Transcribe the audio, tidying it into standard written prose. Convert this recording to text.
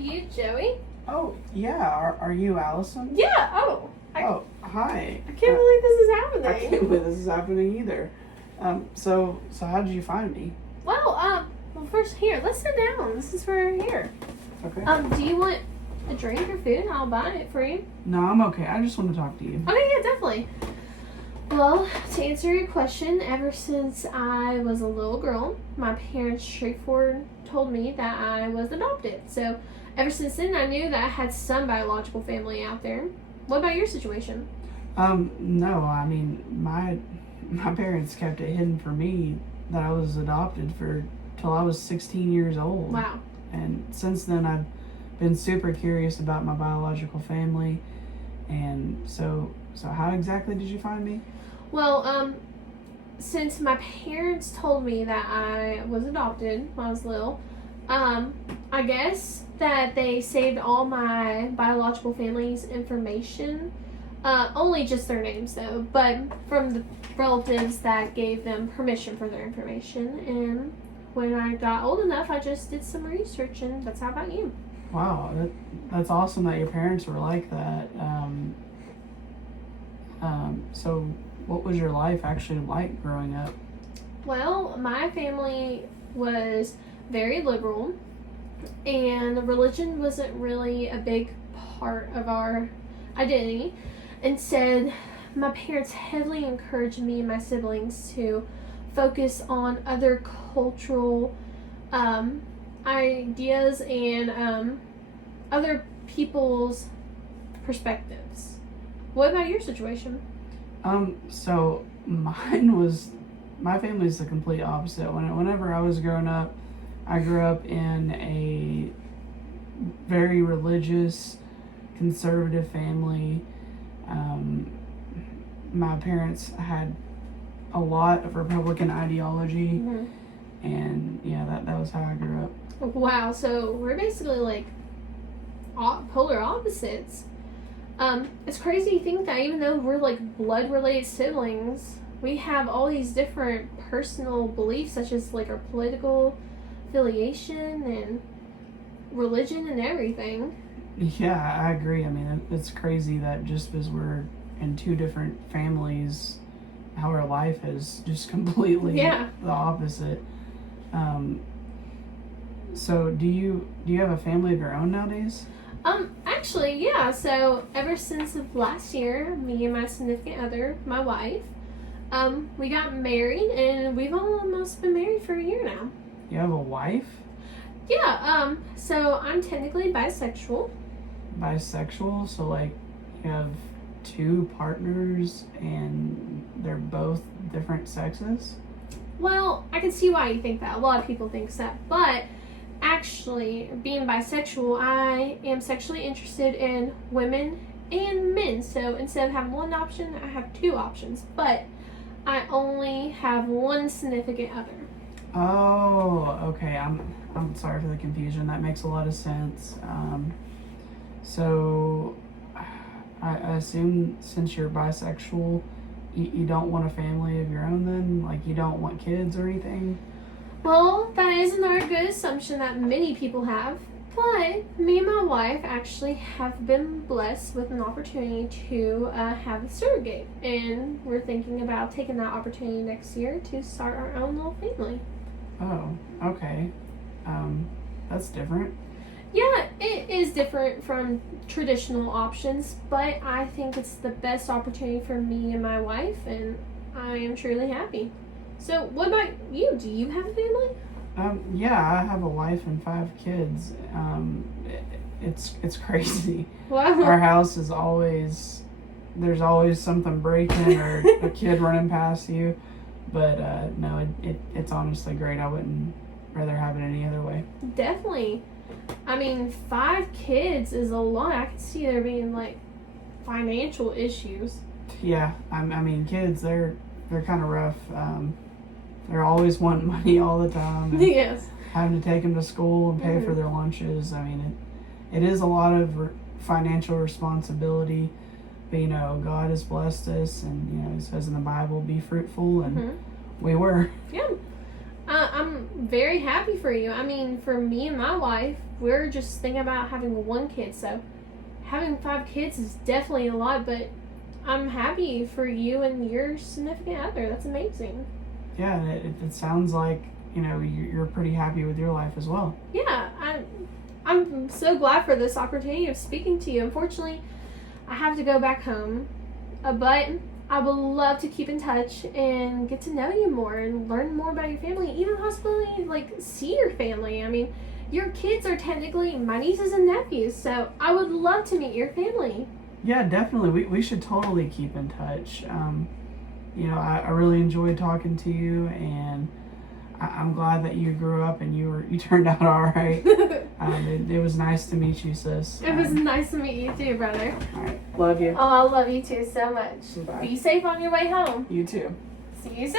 you, Joey? Oh, yeah. Are you Allison? Yeah, Hi. I can't believe this is I happening. can't believe this is happening either. So how did you find me? Well, first, here, let's sit down. This is where we're here. Okay. Do you want a drink or food? I'll buy it for you. No, I'm okay. I just want to talk to you. Okay, yeah, definitely. Well, to answer your question, ever since I was a little girl, my parents straightforward told me that I was adopted. So, ever since then, I knew that I had some biological family out there. What about your situation? No, I mean, my parents kept it hidden for me that I was adopted till I was 16 years old. Wow. And since then, I've been super curious about my biological family. And so how exactly did you find me? Well, since my parents told me that I was adopted when I was little, I guess that they saved all my biological family's information. Only just their names though, but from the relatives that gave them permission for their information. And when I got old enough, I just did some research, and that's how about you. Wow, that's awesome that your parents were like that. So what was your life actually like growing up? Well, my family was very liberal, and religion wasn't really a big part of our identity. Instead, my parents heavily encouraged me and my siblings to focus on other cultural ideas and other people's perspectives. What about your situation? So my family's the complete opposite. Whenever I was growing up, I grew up in a very religious, conservative family. My parents had a lot of Republican ideology, Mm-hmm. and yeah, that was how I grew up. Wow, so we're basically like polar opposites. It's crazy to think that even though we're like blood related siblings, we have all these different personal beliefs, such as like our political affiliation and religion and everything. Yeah, I agree. I mean, it's crazy that just because we're in two different families, how our life is just completely the opposite. So do you have a family of your own nowadays? Actually, yeah. So ever since of last year, me and my significant other, my wife, we got married, and we've almost been married for a year now. You have a wife? Yeah. So I'm technically bisexual. Bisexual? So like you have two partners and they're both different sexes? Well, I can see why you think that. A lot of people think that, but actually, being bisexual, I am sexually interested in women and men. So instead of having one option, I have two options. But I only have one significant other. Oh, okay. I'm sorry for the confusion. That makes a lot of sense. So I assume since you're bisexual, you don't want a family of your own then? Like you don't want kids or anything? Well, that is another good assumption that many people have. But me and my wife actually have been blessed with an opportunity to have a surrogate. And we're thinking about taking that opportunity next year to start our own little family. Oh, okay. That's different. Yeah, it is different from traditional options, but I think it's the best opportunity for me and my wife, and I am truly happy. So, what about you? Do you have a family? Yeah, I have a wife and 5 kids. It's crazy. Wow. Our house is there's always something breaking or a kid running past you. But no, it's honestly great. I wouldn't rather have it any other way. Definitely. I mean, 5 kids is a lot. I can see there being like financial issues. Yeah, I mean, kids, they're kind of rough. They're always wanting money all the time. And Yes. having to take them to school and pay for their lunches. I mean, it is a lot of financial responsibility. But, God has blessed us, and, He says in the Bible, be fruitful, and we were. Yeah. I'm very happy for you. I mean, for me and my wife, we're just thinking about having one kid, so having 5 kids is definitely a lot, but I'm happy for you and your significant other. That's amazing. Yeah, and it sounds like, you know, you're pretty happy with your life as well. Yeah, I'm so glad for this opportunity of speaking to you. Unfortunately, I have to go back home, but I would love to keep in touch and get to know you more and learn more about your family, even possibly like see your family. I mean, your kids are technically my nieces and nephews, so I would love to meet your family. Yeah, definitely. We should totally keep in touch. You know, I really enjoyed talking to you, and I'm glad that you grew up and you turned out all right. It was nice to meet you, sis. It was nice to meet you too, brother. All right, love you. Oh, I love you too so much. Bye. Be safe on your way home. You too. See you soon.